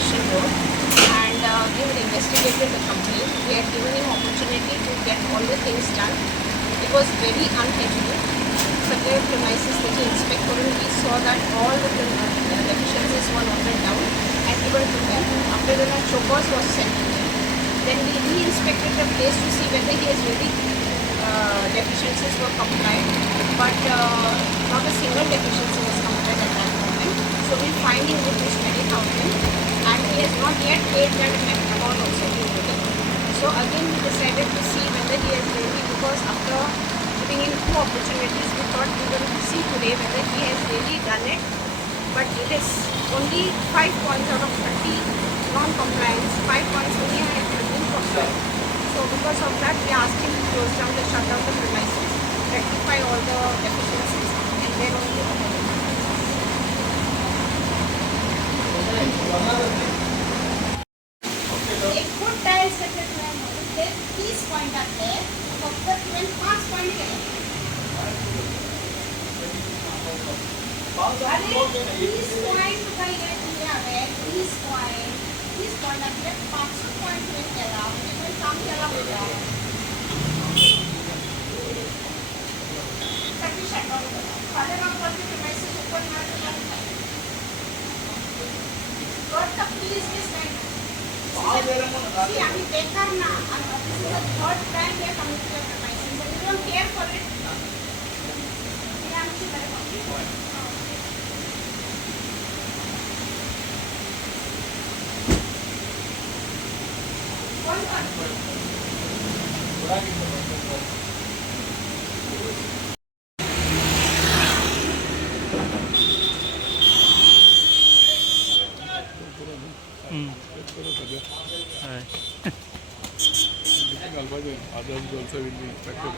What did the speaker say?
Station Road, and we had investigated the complaint. We had given him opportunity to get all the things done. It was very unhygienic. Certain premises that he inspected, we saw that all the deficiencies were noted down and given to them. After that, a chocos was sent to him. Then we re-inspected the place to see whether he has really deficiencies were complied, but not a single deficiency was complied at that moment. So we find him with this 20,000, and he has not yet paid that amount also due to him. So again we decided to see whether he has really, because after giving him 2 opportunities, we thought we will see today whether he has really done it. But it is only 5 points out of 30 non-compliance, 5 points only have been complied. So because of that, we asked him to close down the shut down the premises, rectify all the deficiencies, and then only एक good tile set में 30 point आते हैं, फक्त तुम्ही 5 point केले. अरे 30 point काही आहे तुम्ही हवे 30 पॉइंट आपले 500 पॉइंट तुम्ही केला, म्हणजे तुम्ही काम केला होता. साठी शटडाउन करा. फादर ऑफ वरती मेसेज ओपन मारला तर प्लीज दिस नाही. See, आम्ही बेकार ना. This is the third time we are coming to your premises, and you don't care for it. हे आमची बरोबर. Others also will be inspected.